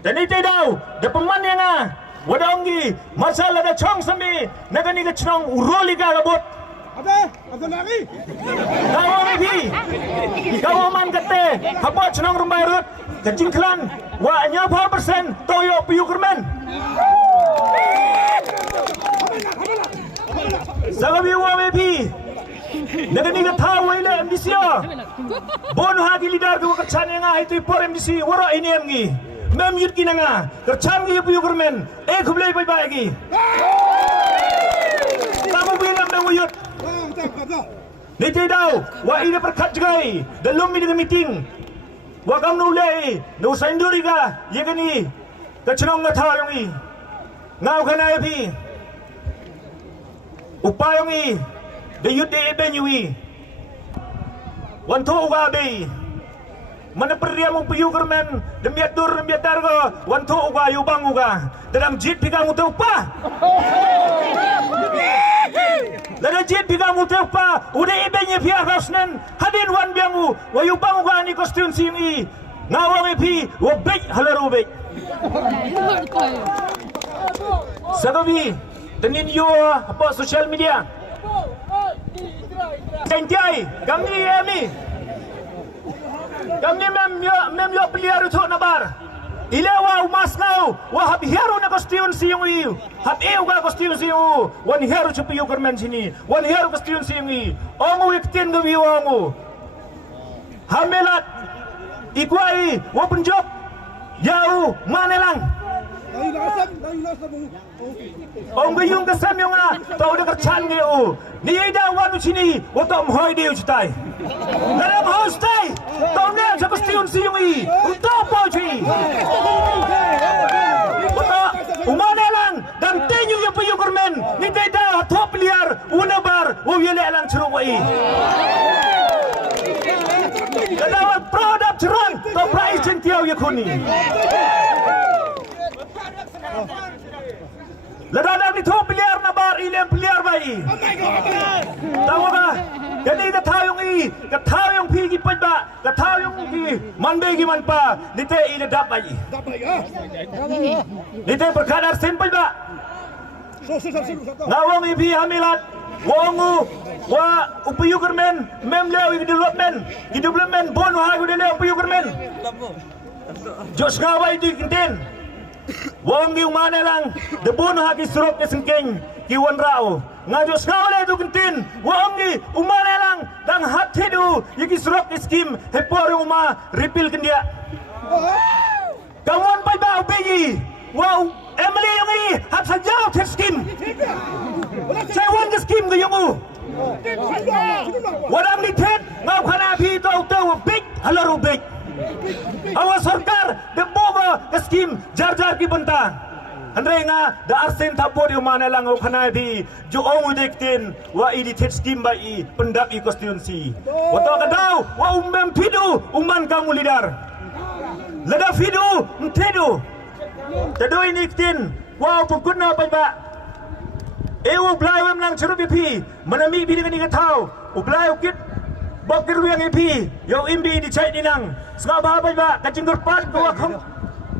Dan itu dah, dah pemain yang wadanggi masalah dah chong sambil nagani ke chong uroli ka kabut. Ada lagi. Kau ni, kau man kete, apa chong rumbai rut, kecing klan, wa nyapa persen toyo piu kermen. Sagabi wa mepi, nagani ke tahu ile MDC. Bono hagi leader ke kerjaan yang itu por MDC, wara ini amgi. Mem yut ki nanga kerchan ki piu kermen kublai pai pai ki kamu bilang dong yut ni tidau wa ida perkat gai dalam meeting wa kam nu le nu senduri ka ye kani kachnong na tha yong i ngau khana pi upayong i de yut de benyui wan tho ga be mana perria mu piu kermen demiat dur demiat dargo wantu uga yubang uga dalam jit pigang uta upa dalam jit pigang uta upa udah ibenye pihak rasnen hadin wan biangu wa yubang uga ni kostun simi ngawang epi wa bej halaru bej sagabi tenin yo apa social media tentai kami emi kami mem yo player itu nabar. Ilawa umas kau, wah hab hero na konstituensi yung iyo, hab iyo ka konstituensi yung, wan hero chupi yung kermen sini, wan hero konstituensi yung iyo. Ongu iktin gawi ongu. Hamelat ikwai wa penjok jauh mana lang. Ông cái yung kesam yung tao udah kerjaan ngeu. Ni ida wanu sini, watam hoi dia ucitai. Dalam house tay, tao nem sa konstituensi yung i. Untuk apa cuy? Umane lang, dan tenyu yung piyu kermen. Ni ida top liar, unabar, uyele lang ceruk i. Dalam produk cerang, tao price centiau yakuni. Ladadang ni top player na bar ilang player bai. Tahu ka? Jadi katayong i, katayong pigi pa ba, katayong i, manbegi man pa, nite ina dapat i. Nite berkadar simple ba? Nawang ibi hamilat, wangu, wa upiyu kermen, memleo i development, bon hagu dele upiyu kermen. Jos ngawai di kintin. Wong yung mana lang debon hagi surok ke sengkeng kiwan rao ngajos ngawale tu kentin wong gi umana lang dang hati du yiki surok ke skim hepor uma repeal kendia kawan pai ba ubegi wow Emily yung i hab sajau te skim sai wong ke skim ke yongu wadang ni tet ngau khana phi to to big halaru big awas sarkar de boga skim jar ki banta andre nga da arsen thapo di mana lang khana di jo ong udektin wa idi thet skim ba i pendak i konstituensi wato kadau wa umem fidu uman kamu lidar lada fidu mtedu tedo ini tin wa pukuna pa ba eu blai wem lang churu pi manami bi ni ka thau ublai ukit bakir yang epi yang imbi di cai dinang sekabah apa ba kacing gerpat ko akham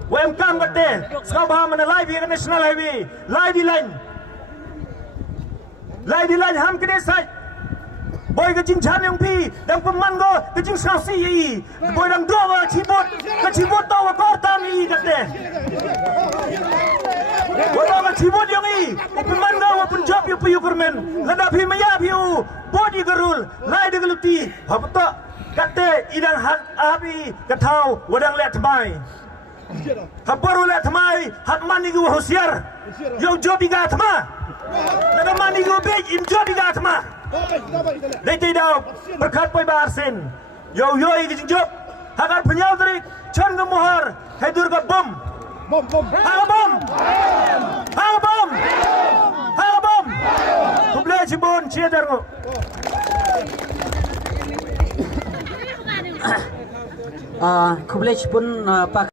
wem kam kate sekabah mana live yang national highway live di line ham kene sai boy kacing chan yang pi dang peman go kacing sasi yi boy dang do wa cibot to wa kortam yi kate wala cibot yang yi peman go wa punjab yu piu kermen lada pi maya piu body gerul lai de geluti hapta kate idang hak abi katau wadang let mai haparu let mai hak mani gu hosiar yo jobi ga thma lada mani gu be im jobi ga thma dei dei dau berkat pai bar sen yo i gi job hagar penyau dari chon ga mohar hedur ga bom kublai cibon ciedar ngo kublai cibon pak